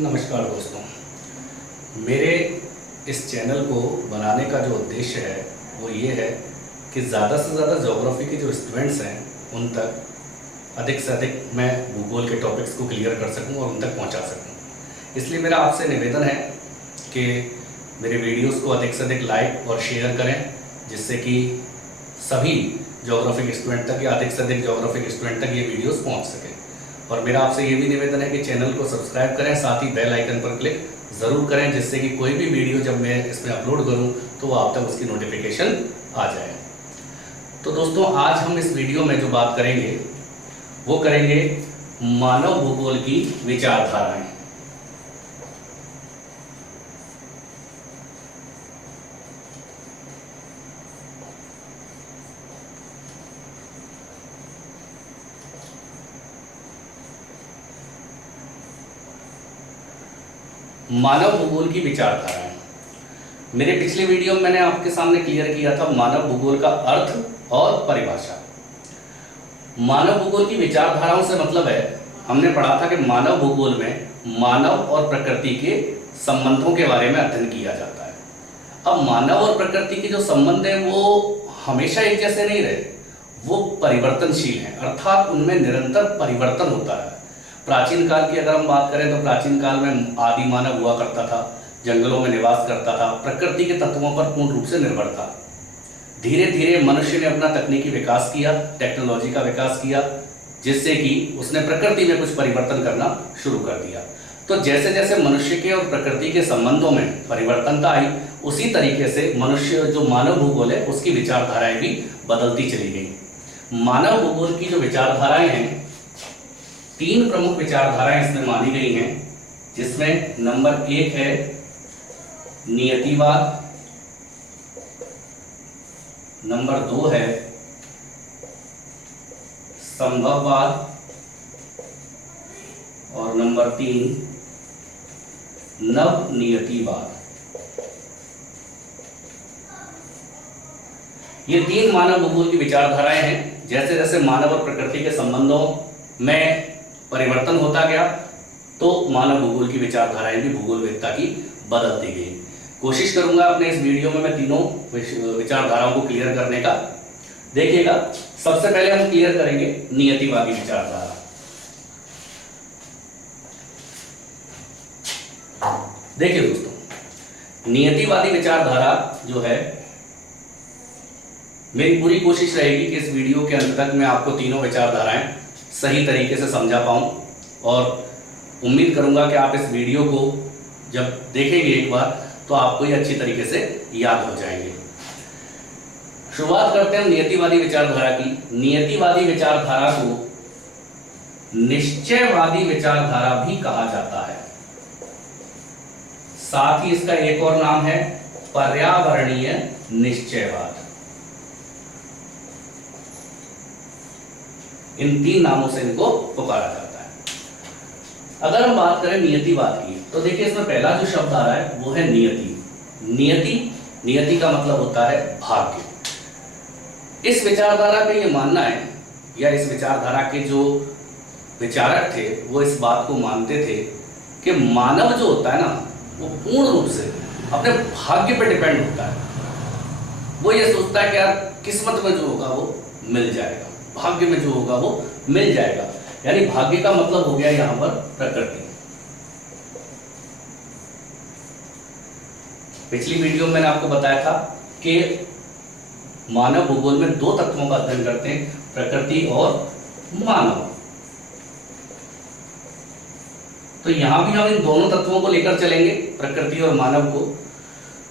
नमस्कार दोस्तों, मेरे इस चैनल को बनाने का जो उद्देश्य है वो ये है कि ज़्यादा से ज़्यादा ज्योग्राफी के जो स्टूडेंट्स हैं उन तक अधिक से अधिक मैं भूगोल के टॉपिक्स को क्लियर कर सकूं और उन तक पहुंचा सकूं। इसलिए मेरा आपसे निवेदन है कि मेरे वीडियोस को अधिक से अधिक लाइक और शेयर करें, जिससे कि सभी ज्योग्राफिक स्टूडेंट तक या अधिक से अधिक ज्योग्राफिक स्टूडेंट तक ये वीडियोस पहुँच सकें। और मेरा आपसे ये भी निवेदन है कि चैनल को सब्सक्राइब करें, साथ ही बेल आइकन पर क्लिक ज़रूर करें, जिससे कि कोई भी वीडियो जब मैं इसमें अपलोड करूं तो वो आप तक उसकी नोटिफिकेशन आ जाए। तो दोस्तों, आज हम इस वीडियो में जो बात करेंगे वो करेंगे मानव भूगोल की विचारधाराएं। मानव भूगोल की विचारधाराएं। मेरे पिछले वीडियो में मैंने आपके सामने क्लियर किया था मानव भूगोल का अर्थ और परिभाषा। मानव भूगोल की विचारधाराओं से मतलब है, हमने पढ़ा था कि मानव भूगोल में मानव और प्रकृति के संबंधों के बारे में अध्ययन किया जाता है। अब मानव और प्रकृति के जो संबंध हैं वो हमेशा एक जैसे नहीं रहे, वो परिवर्तनशील हैं, अर्थात उनमें निरंतर परिवर्तन होता है। प्राचीन काल की अगर हम बात करें तो प्राचीन काल में आदि मानव हुआ करता था, जंगलों में निवास करता था, प्रकृति के तत्वों पर पूर्ण रूप से निर्भर था। धीरे धीरे मनुष्य ने अपना तकनीकी विकास किया, टेक्नोलॉजी का विकास किया, जिससे कि उसने प्रकृति में कुछ परिवर्तन करना शुरू कर दिया। तो जैसे जैसे मनुष्य के और प्रकृति के संबंधों में परिवर्तनता आई, उसी तरीके से मनुष्य जो मानव भूगोल है उसकी विचारधाराएं भी बदलती चली गई। मानव भूगोल की जो विचारधाराएं हैं, तीन प्रमुख विचारधाराएं इसमें मानी गई हैं, जिसमें नंबर 1 है नियतिवाद, नंबर 2 है संभववाद और नंबर 3 नवनियतिवाद। ये तीन मानव भूगोल की विचारधाराएं हैं। जैसे जैसे मानव और प्रकृति के संबंधों में परिवर्तन होता गया तो मानव भूगोल की विचारधाराएं भी भूगोलवेत्ता की बदलती गई। कोशिश करूंगा अपने इस वीडियो में मैं तीनों विचारधाराओं को क्लियर करने का। देखिएगा, सबसे पहले हम क्लियर करेंगे नियतिवादी विचारधारा। देखिए दोस्तों, नियतिवादी विचारधारा जो है, मेरी पूरी कोशिश रहेगी कि इस वीडियो के अंत तक मैं आपको तीनों विचारधाराएं सही तरीके से समझा पाऊं, और उम्मीद करूंगा कि आप इस वीडियो को जब देखेंगे एक बार तो आपको ये अच्छी तरीके से याद हो जाएंगे। शुरुआत करते हैं नियतिवादी विचारधारा की। नियतिवादी विचारधारा को निश्चयवादी विचारधारा भी कहा जाता है। साथ ही इसका एक और नाम है पर्यावरणीय निश्चयवाद। इन तीन नामों से इनको पुकारा जाता है। अगर हम बात करें नियतिवाद की, तो देखिए इसमें पहला जो शब्द आ रहा है वो है नियति। नियति का मतलब होता है भाग्य। इस विचारधारा का ये मानना है, या इस विचारधारा के जो विचारक थे वो इस बात को मानते थे कि मानव जो होता है ना, वो पूर्ण रूप से अपने भाग्य पर डिपेंड होता है। वो ये सोचता है कि यार किस्मत में जो होगा वो मिल जाएगा, भाग्य में जो होगा वो मिल जाएगा। यानी भाग्य का मतलब हो गया यहां पर प्रकृति। पिछली वीडियो में मैंने आपको बताया था कि मानव भूगोल में दो तत्वों का अध्ययन करते हैं, प्रकृति और मानव। तो यहां भी हम इन दोनों तत्वों को लेकर चलेंगे, प्रकृति और मानव को।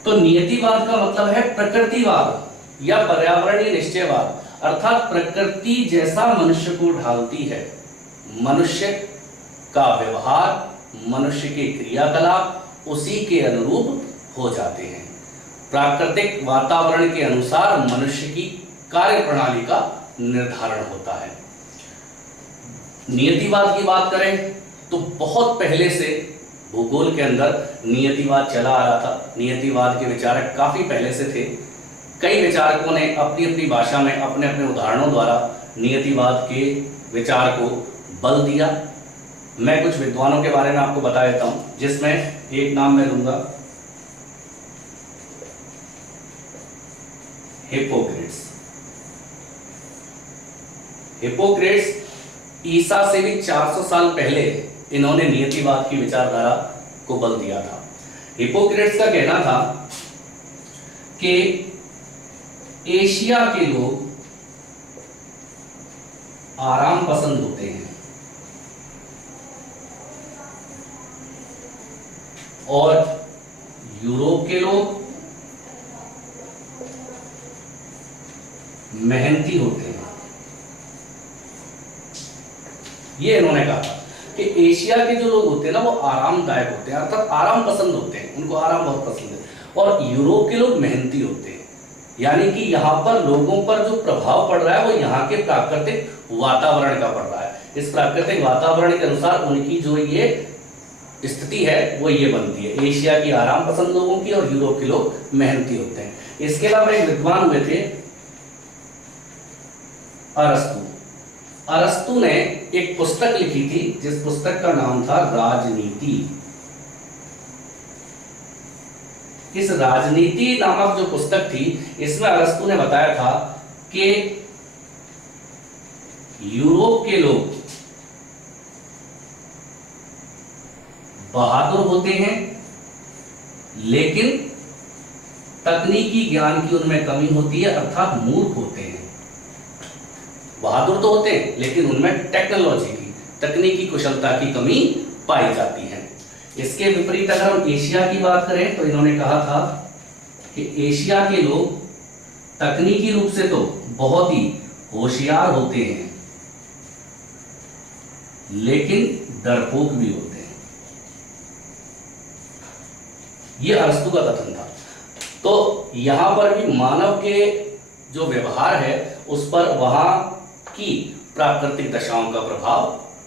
तो नियतिवाद का मतलब है प्रकृतिवाद या पर्यावरणीय निश्चयवाद, अर्थात प्रकृति जैसा मनुष्य को ढालती है, मनुष्य का व्यवहार, मनुष्य के क्रियाकलाप उसी के अनुरूप हो जाते हैं। प्राकृतिक वातावरण के अनुसार मनुष्य की कार्य प्रणाली का निर्धारण होता है। नियतिवाद की बात करें तो बहुत पहले से भूगोल के अंदर नियतिवाद चला आ रहा था। नियतिवाद के विचारक काफी पहले से थे। कई विचारकों ने अपनी अपनी भाषा में अपने अपने उदाहरणों द्वारा नियतिवाद के विचार को बल दिया। मैं कुछ विद्वानों के बारे में आपको बता देता हूं, जिसमें एक नाम मैं लूंगा हिप्पोक्रेट्स। हिप्पोक्रेट्स ईसा से भी 400 साल पहले इन्होंने नियतिवाद की विचारधारा को बल दिया था। हिप्पोक्रेट्स का कहना था कि एशिया के लोग आराम पसंद होते हैं और यूरोप के लोग मेहनती होते हैं। ये इन्होंने कहा था कि एशिया के जो लोग होते हैं ना वो आरामदायक होते हैं, अर्थात आराम पसंद होते हैं, उनको आराम बहुत पसंद है, और यूरोप के लोग मेहनती होते हैं। यानी कि यहाँ पर लोगों पर जो प्रभाव पड़ रहा है वो यहाँ के प्राकृतिक वातावरण का पड़ रहा है। इस प्राकृतिक वातावरण के अनुसार उनकी जो ये स्थिति है वो ये बनती है, एशिया की आराम पसंद लोगों की और यूरोप के लोग मेहनती होते हैं। इसके अलावा एक विद्वान हुए थे अरस्तु। अरस्तु ने एक पुस्तक लिखी थी जिस पुस्तक का नाम था राजनीति। इस राजनीति नामक जो पुस्तक थी, इसमें अरस्तु ने बताया था कि यूरोप के लोग बहादुर होते हैं लेकिन तकनीकी ज्ञान की उनमें कमी होती है, अर्थात मूर्ख होते हैं। बहादुर तो होते हैं लेकिन उनमें टेक्नोलॉजी की, तकनीकी कुशलता की कमी पाई जाती है। इसके विपरीत अगर हम एशिया की बात करें तो इन्होंने कहा था कि एशिया के लोग तकनीकी रूप से तो बहुत ही होशियार होते हैं लेकिन डरपोक भी होते हैं। यह अरस्तु का कथन था। तो यहां पर भी मानव के जो व्यवहार है उस पर वहां की प्राकृतिक दशाओं का प्रभाव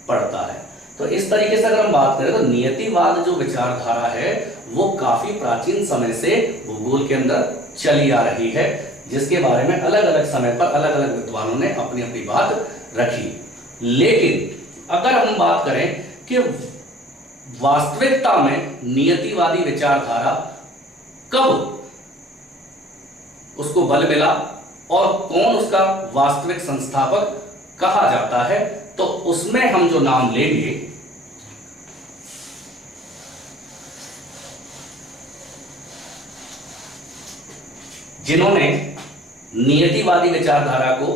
पड़ता है। तो इस तरीके से अगर हम बात करें तो नियतिवाद जो विचारधारा है वो काफी प्राचीन समय से भूगोल के अंदर चली आ रही है, जिसके बारे में अलग अलग समय पर अलग अलग विद्वानों ने अपनी अपनी बात रखी। लेकिन अगर हम बात करें कि वास्तविकता में नियतिवादी विचारधारा कब उसको बल मिला और कौन उसका वास्तविक संस्थापक कहा जाता है, तो उसमें हम जो नाम लेंगे जिन्होंने नियतिवादी विचारधारा को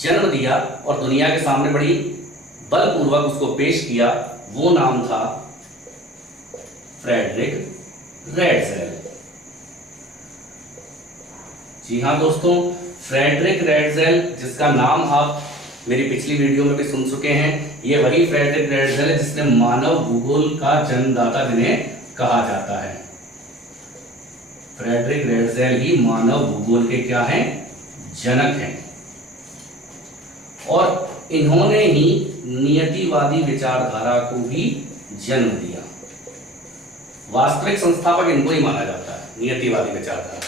जन्म दिया और दुनिया के सामने बड़ी बलपूर्वक उसको पेश किया, वो नाम था फ्रेडरिक रेडज़ेल। जी हाँ दोस्तों, फ्रेडरिक रेडज़ेल, जिसका नाम आप मेरी पिछली वीडियो में भी सुन चुके हैं, ये वही फ्रेडरिक रेडज़ेल है जिसने मानव भूगोल का जन्मदाता जिन्हें कहा जाता है। फ्रेडरिक रेडज़ेल ही मानव भूगोल के क्या हैं? जनक हैं। और इन्होंने ही नियतिवादी विचारधारा को भी जन्म दिया। वास्तविक संस्थापक इनको ही माना जाता है, नियतिवादी विचारधारा।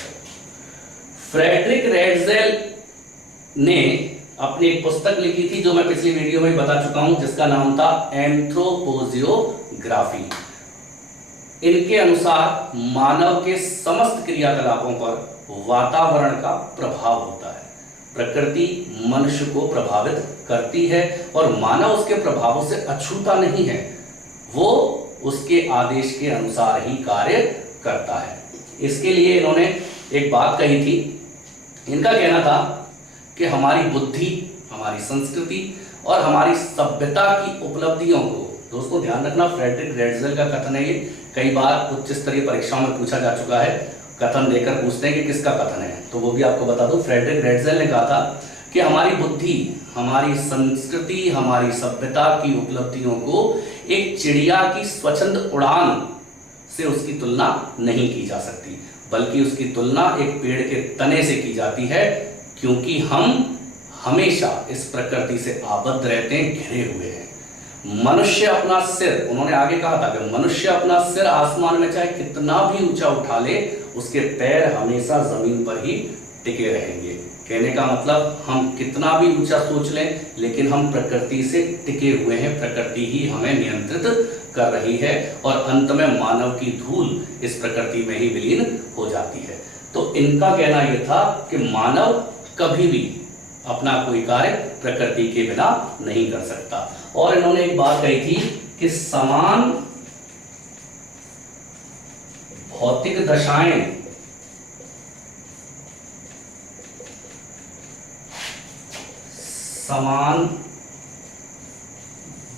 फ्रेडरिक रेडज़ेल ने अपनी एक पुस्तक लिखी थी जो मैं पिछली वीडियो में बता चुका हूं, जिसका नाम था एंथ्रोपोजियोग्राफी। इनके अनुसार मानव के समस्त क्रियाकलापों पर वातावरण का प्रभाव होता है। प्रकृति मनुष्य को प्रभावित करती है और मानव उसके प्रभावों से अछूता नहीं है, वो उसके आदेश के अनुसार ही कार्य करता है। इसके लिए इन्होंने एक बात कही थी। इनका कहना था कि हमारी बुद्धि, हमारी संस्कृति और हमारी सभ्यता की उपलब्धियों को, दोस्तों ध्यान रखना फ्रेडरिक रेडज़ेल का कथन है, ये कई बार उच्च स्तरीय परीक्षाओं में पूछा जा चुका है। कथन देकर पूछते हैं कि किसका कथन है, तो वो भी आपको बता दूं। फ्रेडरिक रेडज़ेल ने कहा था कि हमारी बुद्धि, हमारी संस्कृति, हमारी सभ्यता की उपलब्धियों को एक चिड़िया की स्वच्छंद उड़ान से उसकी तुलना नहीं की जा सकती, बल्कि उसकी तुलना एक पेड़ के तने से की जाती है, क्योंकि हम हमेशा इस प्रकृति से आबद्ध रहते हैं, घिरे हुए हैं। मनुष्य अपना सिर, उन्होंने आगे कहा था कि मनुष्य अपना सिर आसमान में चाहे कितना भी ऊंचा उठा ले, उसके पैर हमेशा जमीन पर ही टिके रहेंगे। कहने का मतलब हम कितना भी ऊंचा सोच लें, लेकिन हम प्रकृति से टिके हुए हैं, प्रकृति ही हमें नियंत्रित कर रही है और अंत में मानव की धूल इस प्रकृति में ही विलीन हो जाती है। तो इनका कहना यह था कि मानव कभी भी अपना कोई कार्य प्रकृति के बिना नहीं कर सकता। और इन्होंने एक बात कही थी कि समान भौतिक दशाएं समान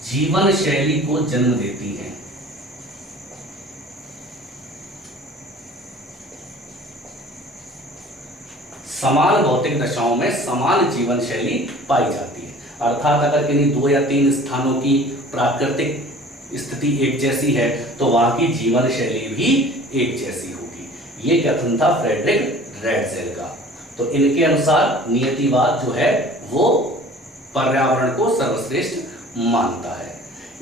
जीवन शैली को जन्म देती हैं। समान भौतिक दशाओं में समान जीवन शैली पाई जाती है। अर्थात अगर किन्हीं 2 या 3 स्थानों की प्राकृतिक स्थिति एक जैसी है तो वहां की जीवन शैली भी एक जैसी होगी। ये कथन था फ्रेडरिक रैटजेल का। तो इनके अनुसार नियतिवाद जो है वो पर्यावरण को सर्वश्रेष्ठ मानता है।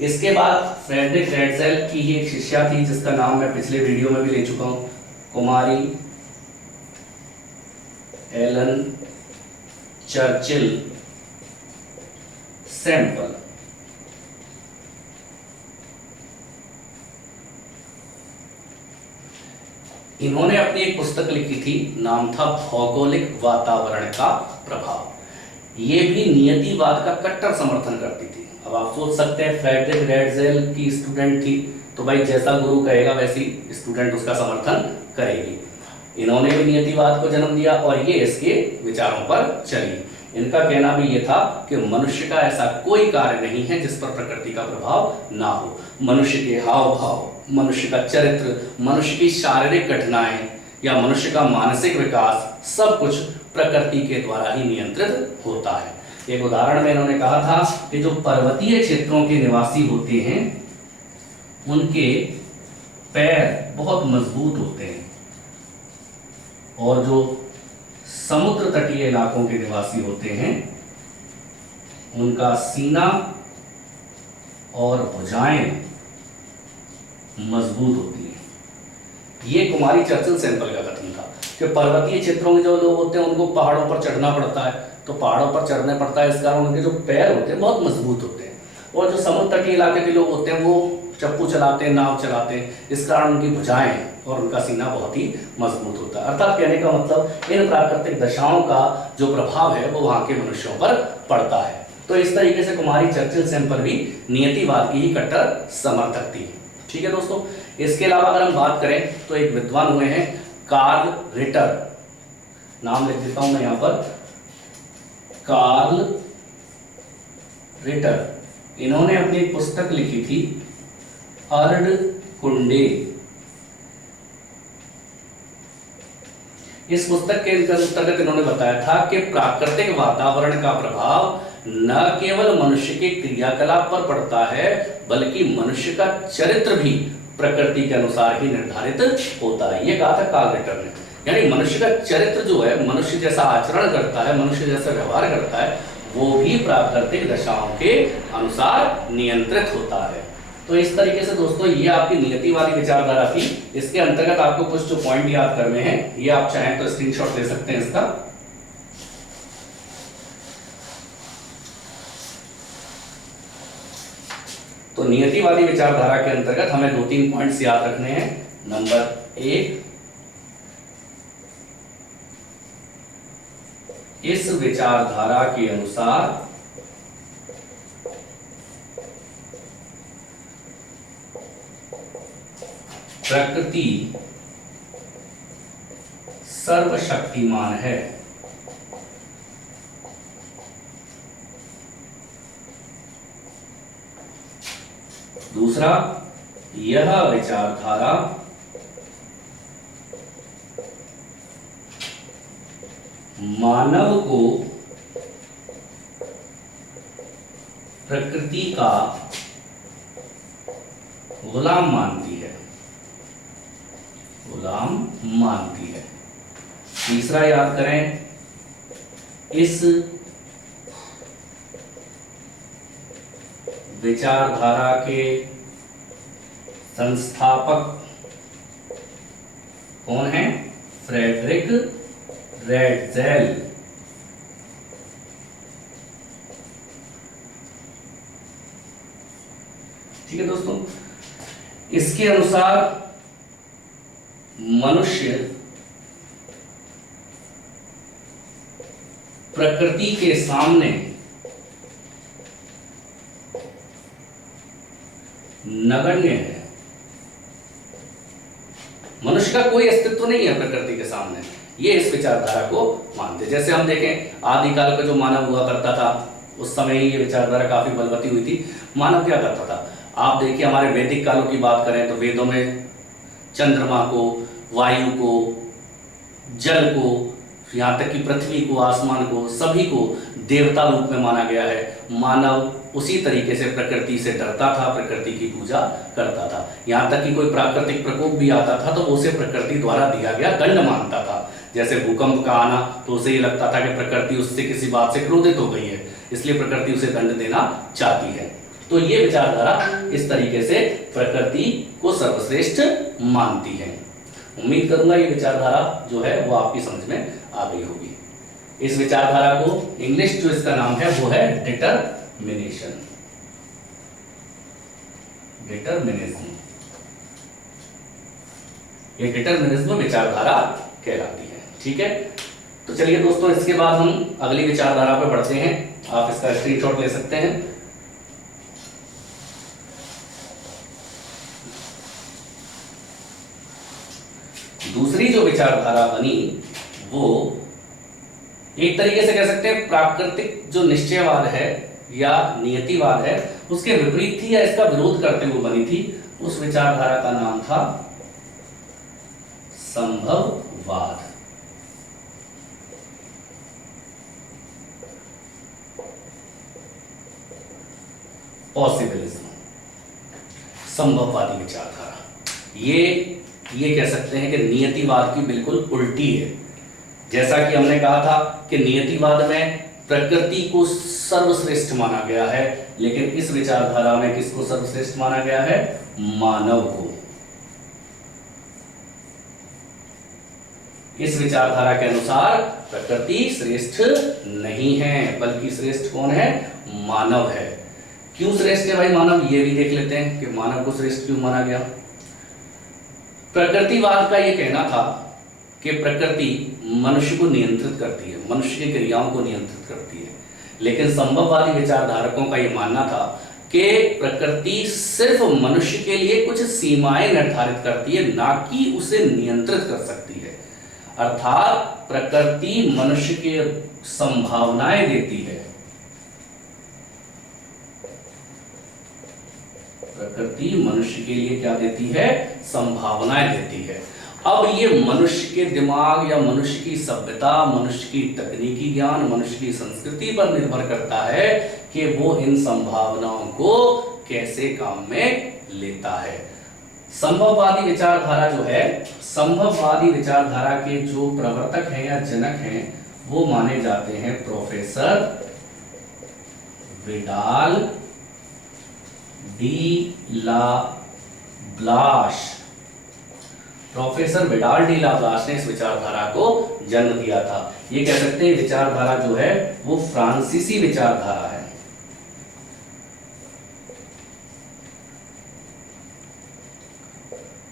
इसके बाद फ्रेडरिक रैटजेल की ही एक शिष्या थी जिसका नाम मैं पिछले वीडियो में भी ले चुका हूं, कुमारी एलन चर्चिल सैंपल। इन्होंने अपनी एक पुस्तक लिखी थी, नाम था भौगोलिक वातावरण का प्रभाव। ये भी नियतिवाद का कट्टर समर्थन करती थी। अब आप सोच सकते हैं फ्रेडरिक रैटजेल की स्टूडेंट थी, तो भाई जैसा गुरु कहेगा वैसी स्टूडेंट उसका समर्थन करेगी। इन्होंने भी नियतिवाद को जन्म दिया और ये इसके विचारों पर चली। इनका कहना भी ये था कि मनुष्य का ऐसा कोई कार्य नहीं है जिस पर प्रकृति का प्रभाव ना हो। मनुष्य के हाव भाव, मनुष्य का चरित्र, मनुष्य की शारीरिक घटनाएं या मनुष्य का मानसिक विकास, सब कुछ प्रकृति के द्वारा ही नियंत्रित होता है। एक उदाहरण में इन्होंने कहा था कि जो पर्वतीय क्षेत्रों के निवासी होते हैं उनके पैर बहुत मजबूत होते हैं और जो समुद्र तटीय इलाकों के निवासी होते हैं उनका सीना और भुजाएं मजबूत होती हैं। ये कुमारी चर्चिल सैंपल का कथन था कि पर्वतीय क्षेत्रों में जो लोग होते हैं उनको पहाड़ों पर चढ़ना पड़ता है, तो पहाड़ों पर चढ़ने पड़ता है, इस कारण उनके जो पैर होते हैं बहुत मजबूत होते हैं। और जो समुद्र तटीय इलाके के लोग होते हैं वो चप्पू चलाते हैं, नाव चलाते हैं, इस कारण उनकी भुजाएं और उनका सीना बहुत ही मजबूत होता है। अर्थात कहने का मतलब इन प्राकृतिक दशाओं का जो प्रभाव है वो वहां के मनुष्यों पर पड़ता है। तो इस तरीके से कुमारी चर्चिल सैंपल भी नियतिवाद की ही कट्टर समर्थक थी। ठीक है दोस्तों, इसके अलावा अगर हम बात करें तो एक विद्वान हुए हैं कार्ल रिटर, नाम लिख देता हूं मैं यहां पर, कार्ल रिटर। इन्होंने अपनी पुस्तक लिखी थी अर्धकुंडे। इस पुस्तक के अंतर्गत इन्होंने बताया था कि प्राकृतिक वातावरण का प्रभाव न केवल मनुष्य के क्रियाकलाप पर पड़ता है बल्कि मनुष्य का चरित्र भी प्रकृति के अनुसार ही निर्धारित होता है। ये कहा था कार्ल रिटर ने। यानी मनुष्य का चरित्र जो है, मनुष्य जैसा आचरण करता है, मनुष्य जैसा व्यवहार करता है, वो भी प्राकृतिक दशाओं के अनुसार नियंत्रित होता है। तो इस तरीके से दोस्तों ये आपकी नियतिवादी विचारधारा थी। इसके अंतर्गत आपको कुछ जो पॉइंट याद करने हैं, ये आप चाहें तो स्क्रीनशॉट ले सकते हैं इसका। तो नियतिवादी विचारधारा के अंतर्गत हमें 2-3 पॉइंट्स याद रखने हैं। नंबर 1, इस विचारधारा के अनुसार प्रकृति सर्वशक्तिमान है। दूसरा, यह विचारधारा मानव को प्रकृति का गुलाम मानती है, गुलाम मानती है। तीसरा याद करें, इस विचारधारा के संस्थापक कौन हैं? Friedrich Ratzel. ठीक है दोस्तों, इसके अनुसार मनुष्य प्रकृति के सामने नगण्य है। मनुष्य का कोई अस्तित्व नहीं है प्रकृति के सामने, ये इस विचारधारा को मानते। जैसे हम देखें आदिकाल का जो मानव हुआ करता था, उस समय ही ये विचारधारा काफी बलवती हुई थी। मानव क्या करता था, आप देखिए हमारे वैदिक कालों की बात करें तो वेदों में चंद्रमा को, वायु को, जल को, यहाँ तक कि पृथ्वी को, आसमान को, सभी को देवता रूप में माना गया है। मानव उसी तरीके से प्रकृति से डरता था, प्रकृति की पूजा करता था। यहाँ तक कि कोई प्राकृतिक प्रकोप भी आता था तो उसे प्रकृति द्वारा दिया गया दंड मानता था। जैसे भूकंप का आना तो उसे ये लगता था कि प्रकृति उससे किसी बात से क्रोधित हो गई है, इसलिए प्रकृति उसे दंड देना चाहती है। तो ये विचारधारा इस तरीके से प्रकृति को सर्वश्रेष्ठ मानती है। उम्मीद करूंगा ये विचारधारा जो है वो आपकी समझ में आ गई होगी। इस विचारधारा को इंग्लिश जो इसका नाम है वो है डिटरमिनेशन, डिटरमिनिज्म। ये डिटरमिनिज्म विचारधारा कहलाती है। ठीक है, तो चलिए दोस्तों, इसके बाद हम अगली विचारधारा पर बढ़ते हैं। आप इसका स्क्रीनशॉट ले सकते हैं। दूसरी जो विचारधारा बनी वो एक तरीके से कह सकते हैं प्राकृतिक जो निश्चयवाद है या नियतिवाद है उसके विपरीत थी या इसका विरोध करते हुए बनी थी। उस विचारधारा का नाम था संभववाद। पॉसिबिलिज्म, संभववादी विचारधारा। ये कह सकते हैं कि नियतिवाद की बिल्कुल उल्टी है। जैसा कि हमने कहा था कि नियतिवाद में प्रकृति को सर्वश्रेष्ठ माना गया है, लेकिन इस विचारधारा में किसको सर्वश्रेष्ठ माना गया है? मानव को। इस विचारधारा के अनुसार प्रकृति श्रेष्ठ नहीं है, बल्कि श्रेष्ठ कौन है? मानव है। क्यों श्रेष्ठ है भाई मानव, ये भी देख लेते हैं कि मानव को श्रेष्ठ क्यों माना गया। प्रकृतिवाद का यह कहना था कि प्रकृति मनुष्य को नियंत्रित करती है, मनुष्य की क्रियाओं को नियंत्रित करती है। लेकिन संभववादी विचारधारकों का यह मानना था कि प्रकृति सिर्फ मनुष्य के लिए कुछ सीमाएं निर्धारित करती है, ना कि उसे नियंत्रित कर सकती है। अर्थात प्रकृति मनुष्य के संभावनाएं देती है, प्रकृति मनुष्य के लिए क्या देती है? संभावनाएं देती है। अब ये मनुष्य के दिमाग या मनुष्य की सभ्यता, मनुष्य की तकनीकी ज्ञान, मनुष्य की संस्कृति पर निर्भर करता है कि वो इन संभावनाओं को कैसे काम में लेता है। संभववादी विचारधारा जो है, संभववादी विचारधारा के जो प्रवर्तक हैं या जनक हैं वो माने जाते हैं professor Vidal de la Blache. Professor Vidal de la Blache ने इस विचारधारा को जन्म दिया था। ये कह सकते हैं विचारधारा जो है वो फ्रांसीसी विचारधारा है।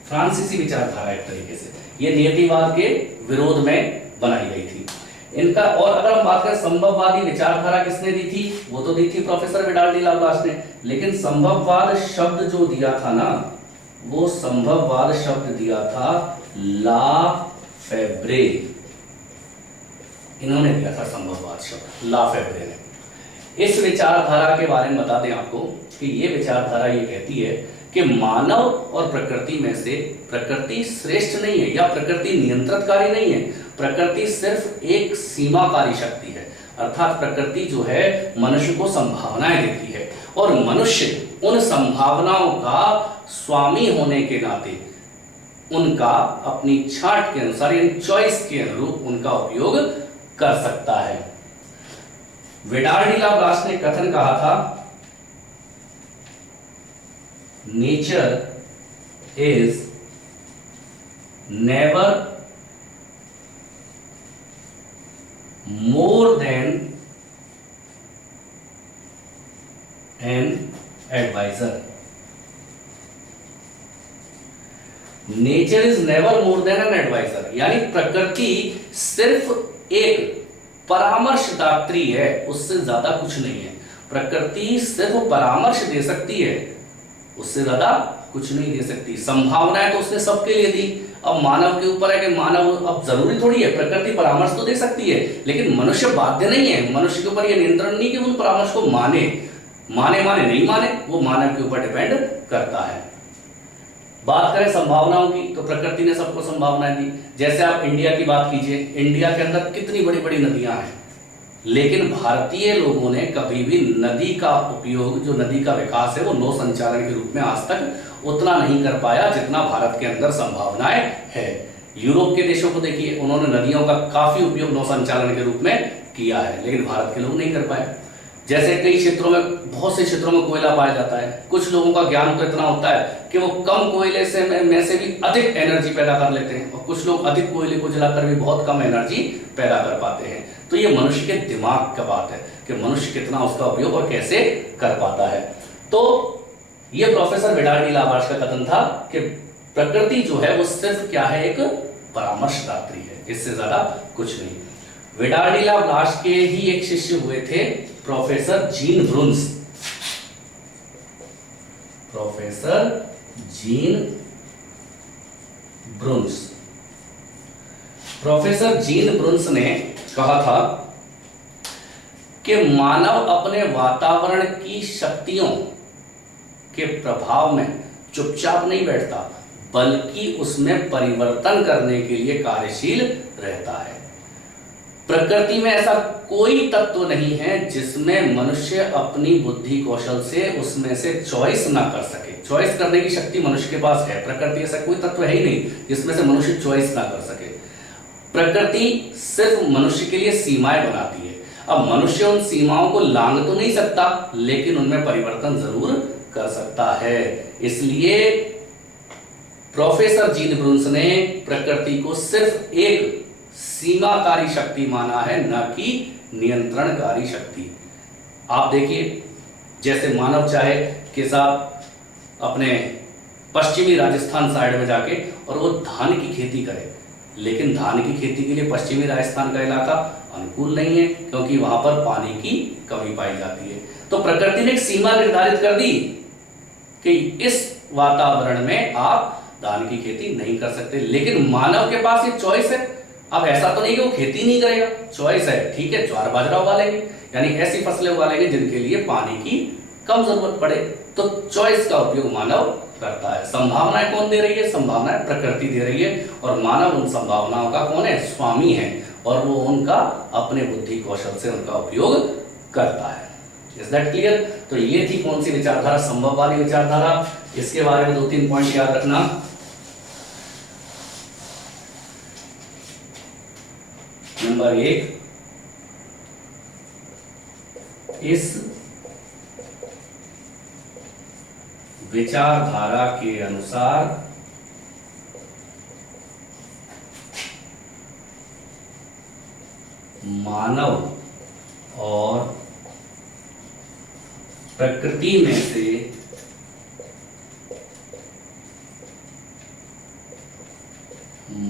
फ्रांसीसी विचारधारा एक तरीके से ये नियतिवाद के विरोध में बनाई गई थी इनका। और अगर हम बात करें संभववादी विचारधारा किसने दी थी, वो तो दी थी professor Vidal de la Blache ने। लेकिन संभववाद शब्द जो दिया था ना, वो संभववाद शब्द दिया था ला फेब्रे। इन्होंने दिया था संभववाद शब्द, ला फेब्रे ने। इस विचारधारा के बारे में बता दें आपको कि ये विचारधारा ये कहती है कि मानव और प्रकृति में से प्रकृति श्रेष्ठ नहीं है या प्रकृति नियंत्रणकारी नहीं है। प्रकृति सिर्फ एक सीमाकारी शक्ति है। अर्थात प्रकृति जो है मनुष्य को संभावनाएं देती है और मनुष्य उन संभावनाओं का स्वामी होने के नाते उनका अपनी छांट के अनुसार यानी चॉइस के अनुरूप उनका उपयोग कर सकता है। विडाल डी ला ब्लाश ने कथन कहा था, nature is never more than an adviser. Nature is never more than an adviser, यानी प्रकृति सिर्फ एक परामर्शदात्री है, उससे ज्यादा कुछ नहीं है। प्रकृति सिर्फ परामर्श दे सकती है, उससे ज्यादा कुछ नहीं दे सकती। संभावनाएं तो उसने सबके लिए दी, अब मानव के ऊपर है कि मानव, अब जरूरी थोड़ी है, प्रकृति परामर्श तो दे सकती है लेकिन मनुष्य बाध्य नहीं है, मनुष्य के ऊपर यह नियंत्रण नहीं कि उन परामर्श को माने नहीं माने, वो मानव के ऊपर डिपेंड करता है। बात करें संभावनाओं की, तो प्रकृति ने सबको संभावनाएं दी। जैसे आप इंडिया की बात कीजिए, इंडिया के अंदर कितनी बड़ी बड़ी नदियां हैं, लेकिन भारतीय लोगों ने कभी भी नदी का उपयोग, जो नदी का विकास है वो नौ संचालन के रूप में आज तक उतना नहीं कर पाया जितना भारत के अंदर संभावनाएं है। यूरोप के देशों को देखिए, उन्होंने नदियों का काफी उपयोग नौ संचालन के रूप में किया है, लेकिन भारत के लोग नहीं कर पाए। जैसे कई क्षेत्रों में, बहुत से क्षेत्रों में कोयला पाया जाता है, कुछ लोगों का ज्ञान तो इतना होता है कि वो कम कोयले से में से भी अधिक एनर्जी पैदा कर लेते हैं, और कुछ लोग अधिक कोयले को जलाकर भी बहुत कम एनर्जी पैदा कर पाते हैं। तो ये मनुष्य के दिमाग का बात है कि मनुष्य कितना उसका उपयोग और कैसे कर पाता है। तो ये प्रोफेसर विडाल डी लावार्श का कथन था कि प्रकृति जो है वो सिर्फ क्या है, एक परामर्शदात्री है, इससे ज्यादा कुछ नहीं। विडाल डी लावार्श के ही एक शिष्य हुए थे professor Jean Bruns. Professor Jean Bruns, professor Jean Bruns ने कहा था कि मानव अपने वातावरण की शक्तियों के प्रभाव में चुपचाप नहीं बैठता, बल्कि उसमें परिवर्तन करने के लिए कार्यशील रहता है। प्रकृति में ऐसा कोई तत्व नहीं है जिसमें मनुष्य अपनी बुद्धि कौशल से उसमें से चॉइस ना कर सके। चॉइस करने की शक्ति मनुष्य के पास है, प्रकृति ऐसा कोई तत्व है ही नहीं जिसमें से मनुष्य चॉइस ना कर सके। प्रकृति सिर्फ मनुष्य के लिए सीमाएं बनाती है। अब मनुष्य उन सीमाओं को लांघ तो नहीं सकता, लेकिन उनमें परिवर्तन जरूर कर सकता है। इसलिए प्रोफेसर जीन ब्रुन्स ने प्रकृति को सिर्फ एक सीमाकारी शक्ति माना है, न कि नियंत्रणकारी शक्ति। आप देखिए, जैसे मानव चाहे कि साहब अपने पश्चिमी राजस्थान साइड में जाके और वो धान की खेती करे, लेकिन धान की खेती के लिए पश्चिमी राजस्थान का इलाका अनुकूल नहीं है, क्योंकि वहां पर पानी की कमी पाई जाती है। तो प्रकृति ने एक सीमा निर्धारित कर दी कि इस वातावरण में आप धान की खेती नहीं कर सकते, लेकिन मानव के पास ये चॉइस है। अब ऐसा तो नहीं कि वो खेती नहीं करेगा, चॉइस है, ठीक है, ज्वार बाजरा उगा लेंगे, यानी ऐसी फसलें उगा लेंगे जिनके लिए पानी की कम जरूरत पड़े। तो चॉइस का उपयोग मानव करता है। संभावनाएं कौन दे रही है? संभावनाएं प्रकृति दे रही है, और मानव उन संभावनाओं का कौन है? स्वामी है, और वो उनका अपने बुद्धि कौशल से उनका उपयोग करता है। Is that clear? तो ये थी कौन सी विचारधारा? संभववादी विचारधारा। इसके बारे में 2-3 पॉइंट याद रखना। नंबर 1, इस विचारधारा के अनुसार मानव और प्रकृति में से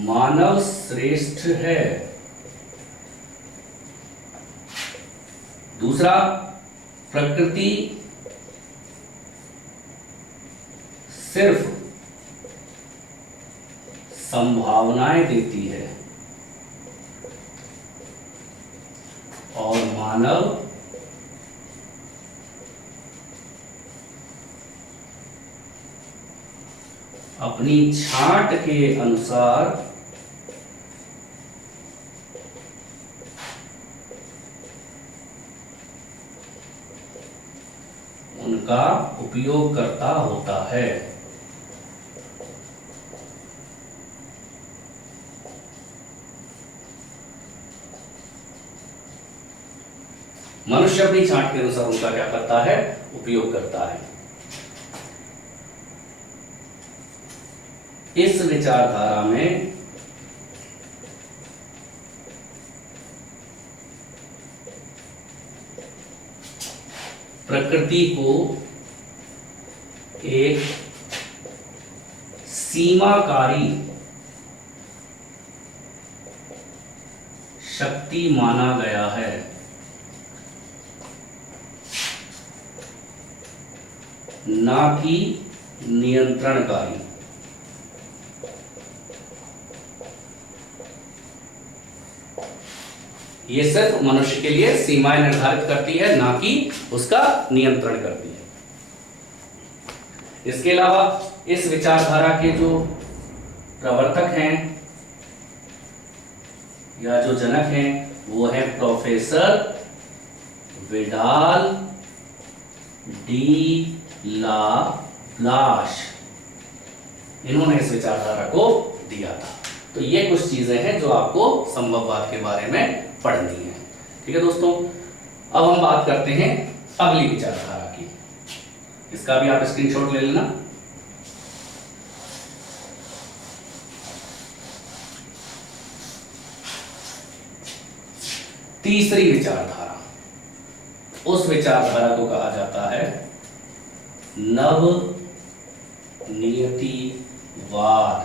मानव श्रेष्ठ है। दूसरा, प्रकृति सिर्फ संभावनाएं देती है और मानव अपनी छांट के अनुसार उनका उपयोग करता होता है। मनुष्य अपनी छांट के अनुसार उनका क्या करता है? उपयोग करता है। इस विचारधारा में प्रकृति को एक सीमाकारी शक्ति माना गया है, ना कि नियंत्रणकारी। ये सिर्फ मनुष्य के लिए सीमाएं निर्धारित करती है, ना कि उसका नियंत्रण करती है। इसके अलावा इस विचारधारा के जो प्रवर्तक हैं या जो जनक हैं वो है professor Vidal de la Blache. इन्होंने इस विचारधारा को दिया था। तो ये कुछ चीजें हैं जो आपको संभववाद के बारे में पढ़नी है। ठीक है दोस्तों, अब हम बात करते हैं अगली विचारधारा की। इसका भी आप स्क्रीनशॉट ले लेना। तीसरी विचारधारा, उस विचारधारा को कहा जाता है नव नियतिवाद,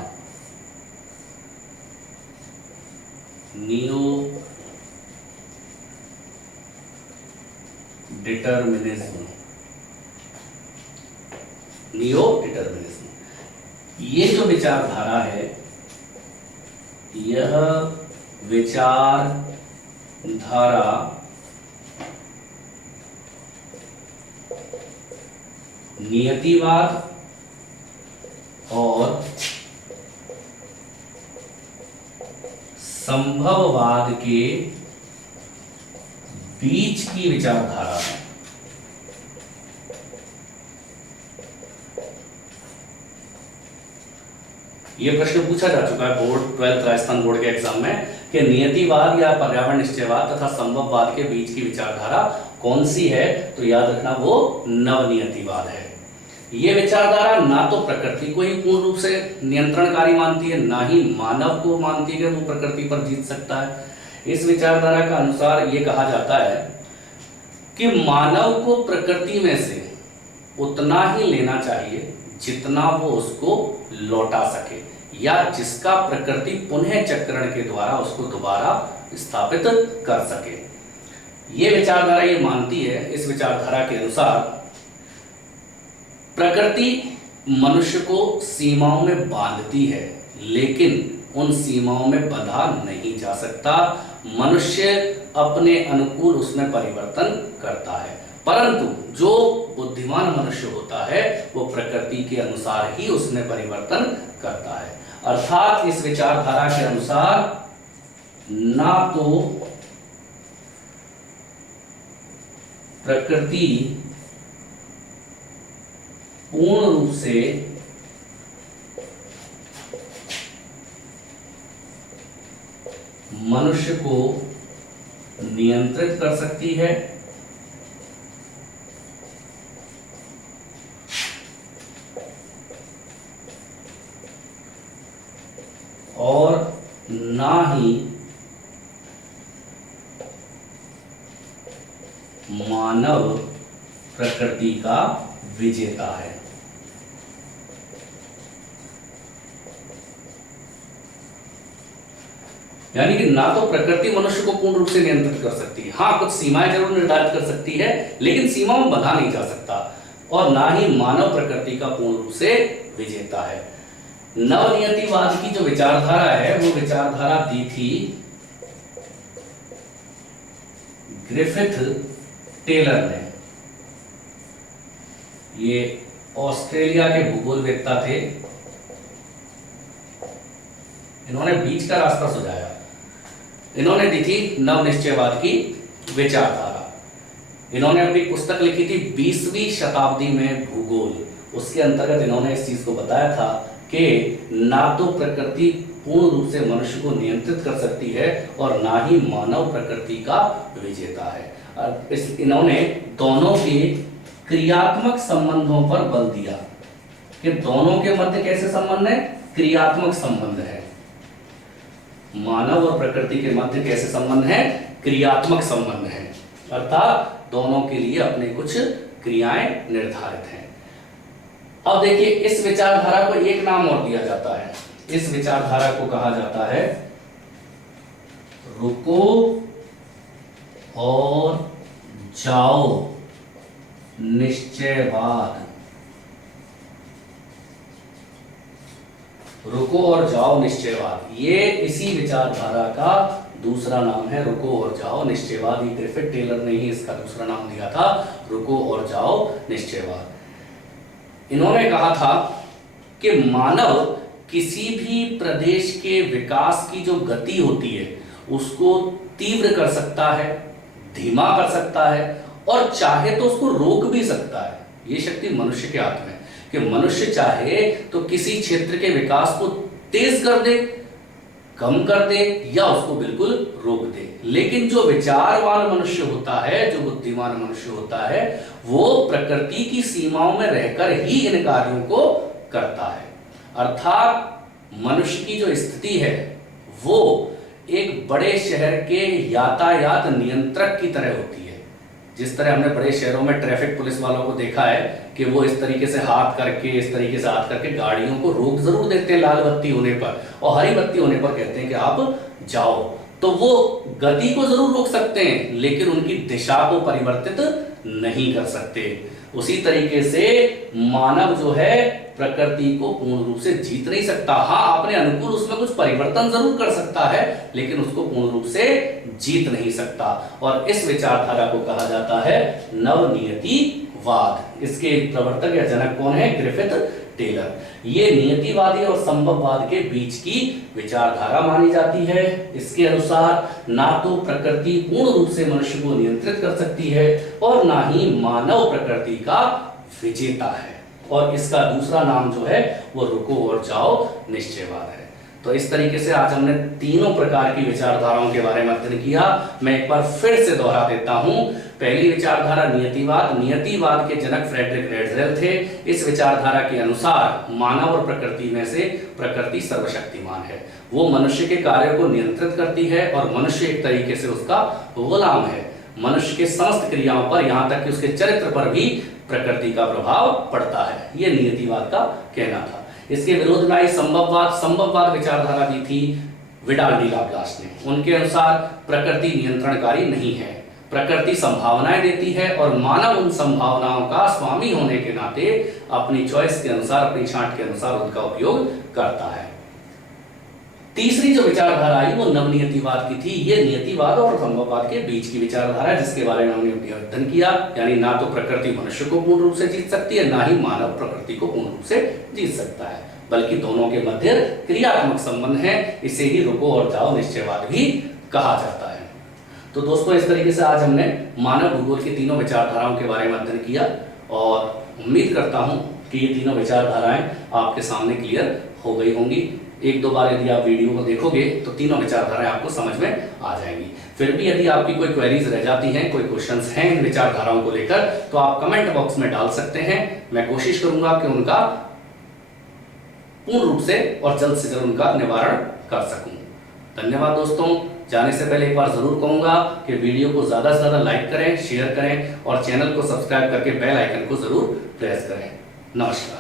नियो डिटर्मिनिज्म। नियो डिटर्मिनिज्म ये जो विचारधारा है, यह विचारधारा नियतिवाद और संभववाद के बीच की विचारधारा है। यह प्रश्न पूछा जा चुका है बोर्ड 12th राजस्थान बोर्ड के एग्जाम में कि नियतिवाद या पर्यावरण निश्चयवाद तथा संभववाद के बीच की विचारधारा कौन सी है। तो याद रखना वो नवनियतिवाद है। यह विचारधारा ना तो प्रकृति को ही पूर्ण रूप से नियंत्रणकारी मानती है, ना ही मानव को मानती है कि वो प्रकृति पर जीत सकता है। इस विचारधारा का अनुसार ये कहा जाता है कि मानव को प्रकृति में से उतना ही लेना चाहिए जितना वो उसको लौटा सके, या जिसका प्रकृति पुनः चक्रण के द्वारा उसको दोबारा स्थापित कर सके। ये विचारधारा ये मानती है, इस विचारधारा के अनुसार प्रकृति मनुष्य को सीमाओं में बांधती है, लेकिन उन सीमाओं में बंधा नहीं जा सकता। मनुष्य अपने अनुकूल उसमें परिवर्तन करता है, परंतु जो बुद्धिमान मनुष्य होता है वो प्रकृति के अनुसार ही उसमें परिवर्तन करता है। अर्थात इस विचारधारा के अनुसार ना तो प्रकृति पूर्ण रूप से मनुष्य को नियंत्रित कर सकती है, और ना ही मानव प्रकृति का विजेता है। यानी कि ना तो प्रकृति मनुष्य को पूर्ण रूप से नियंत्रित कर सकती है, हाँ कुछ सीमाएं जरूर निर्धारित कर सकती है, लेकिन सीमाओं में बंधा नहीं जा सकता, और ना ही मानव प्रकृति का पूर्ण रूप से विजेता है। नवनियतिवाद की जो विचारधारा है वो विचारधारा दी थी ग्रिफिथ टेलर ने। ये ऑस्ट्रेलिया के भूगोलवेत्ता थे। इन्होंने बीच का रास्ता सुझाया। इन्होंने दी थी नवनिश्चयवाद की विचारधारा। इन्होंने अपनी पुस्तक लिखी थी 20वीं शताब्दी में भूगोल। उसके अंतर्गत इन्होंने इस चीज को बताया था कि ना तो प्रकृति पूर्ण रूप से मनुष्य को नियंत्रित कर सकती है और ना ही मानव प्रकृति का विजेता है। इन्होंने दोनों के क्रियात्मक संबंधों पर बल दिया कि दोनों के मध्य कैसे संबंध है, क्रियात्मक संबंध है। मानव और प्रकृति के मध्य कैसे संबंध है, क्रियात्मक संबंध है। अर्थात दोनों के लिए अपने कुछ क्रियाएं निर्धारित हैं। अब देखिए, इस विचारधारा को एक नाम और दिया जाता है। इस विचारधारा को कहा जाता है रुको और जाओ निश्चयवाद। रुको और जाओ निश्चयवाद, ये इसी विचारधारा का दूसरा नाम है। रुको और जाओ निश्चयवाद, ये ग्रिफिथ टेलर ने ही इसका दूसरा नाम दिया था, रुको और जाओ निश्चयवाद। इन्होंने कहा था कि मानव किसी भी प्रदेश के विकास की जो गति होती है उसको तीव्र कर सकता है, धीमा कर सकता है और चाहे तो उसको रोक भी सकता है। ये शक्ति मनुष्य के हाथ में है कि मनुष्य चाहे तो किसी क्षेत्र के विकास को तेज कर दे, कम कर दे या उसको बिल्कुल रोक दे। लेकिन जो विचारवान मनुष्य होता है, जो बुद्धिमान मनुष्य होता है, वो प्रकृति की सीमाओं में रहकर ही इन कार्यों को करता है। अर्थात मनुष्य की जो स्थिति है वो एक बड़े शहर के यातायात नियंत्रक की तरह होती है। जिस तरह हमने बड़े शहरों में ट्रैफिक पुलिस वालों को देखा है कि वो इस तरीके से हाथ करके, इस तरीके से हाथ करके गाड़ियों को रोक जरूर देते हैं लाल बत्ती होने पर, और हरी बत्ती होने पर कहते हैं कि आप जाओ। तो वो गति को जरूर रोक सकते हैं लेकिन उनकी दिशा को परिवर्तित नहीं कर सकते। उसी तरीके से मानव जो है प्रकृति को पूर्ण रूप से जीत नहीं सकता। हाँ, अपने अनुकूल उसमें कुछ परिवर्तन जरूर कर सकता है लेकिन उसको पूर्ण रूप से जीत नहीं सकता। और इस विचारधारा को कहा जाता है नवनियतिवाद। इसके प्रवर्तक या जनक कौन है? Griffith Taylor. ये नियतिवादी और संभववाद के बीच की विचारधारा मानी जाती है। इसके अनुसार ना तो प्रकृति पूर्ण रूप से मनुष्य को नियंत्रित कर सकती है और ना ही मानव प्रकृति का विजेता है। और इसका दूसरा नाम जो है वो रुको और जाओ निश्चयवाद है। तो इस तरीके से आज हमने तीनों प्रकार की विचारधाराओं के बारे में अध्ययन किया। मैं एक बार फिर से दोहरा देता हूं। पहली विचारधारा नियतिवाद। नियतिवाद के जनक फ्रेडरिक रेडजेल थे। इस विचारधारा के अनुसार मानव और प्रकृति में से प्रकृति सर्वशक्तिमान है। वो मनुष्य के कार्यों को नियंत्रित करती है और मनुष्य एक तरीके से उसका गुलाम है। मनुष्य के समस्त क्रियाओं पर, यहां तक कि उसके चरित्र पर भी प्रकृति का प्रभाव पड़ता है। यह नियतिवाद का कहना था। इसके विरोध में आई संभववाद विचारधारा दी थी विडाल डी लाप्लास ने। उनके अनुसार प्रकृति नियंत्रणकारी नहीं है, प्रकृति संभावनाएं देती है और मानव उन संभावनाओं का स्वामी होने के नाते अपनी चॉइस के अनुसार, अपनी छांट के अनुसार उनका उपयोग करता है। तीसरी जो विचारधारा आई वो नवनियतिवाद की थी। ये नियतिवाद और संभववाद के बीच की विचारधारा है जिसके बारे में हमने अध्ययन किया। यानी ना तो प्रकृति मनुष्य को पूर्ण रूप से जीत सकती है, ना ही मानव प्रकृति को पूर्ण रूप से जीत सकता है, बल्कि दोनों के मध्य क्रियात्मक संबंध है। इसे ही रुको और जाओ निश्चयवाद भी कहा जाता है। तो दोस्तों, इस तरीके से आज हमने मानव भूगोल की तीनों विचारधाराओं के बारे में अध्ययन किया और उम्मीद करता हूं कि ये तीनों विचारधाराएं आपके सामने क्लियर हो गई होंगी। एक दो बार यदि आप वीडियो को देखोगे तो तीनों विचारधाराएं आपको समझ में आ जाएंगी। फिर भी यदि आपकी कोई क्वेरीज रह जाती हैं, कोई क्वेश्चंस हैं इन विचारधाराओं को लेकर, तो आप कमेंट बॉक्स में डाल सकते हैं। मैं कोशिश करूंगा कि उनका पूर्ण रूप से और जल्द से जल्द उनका निवारण कर सकूं। धन्यवाद दोस्तों। जाने से पहले एक बार जरूर कहूंगा कि वीडियो को ज्यादा से ज्यादा लाइक करें, शेयर करें और चैनल को सब्सक्राइब करके बेल आइकन को जरूर प्रेस करें। नमस्कार।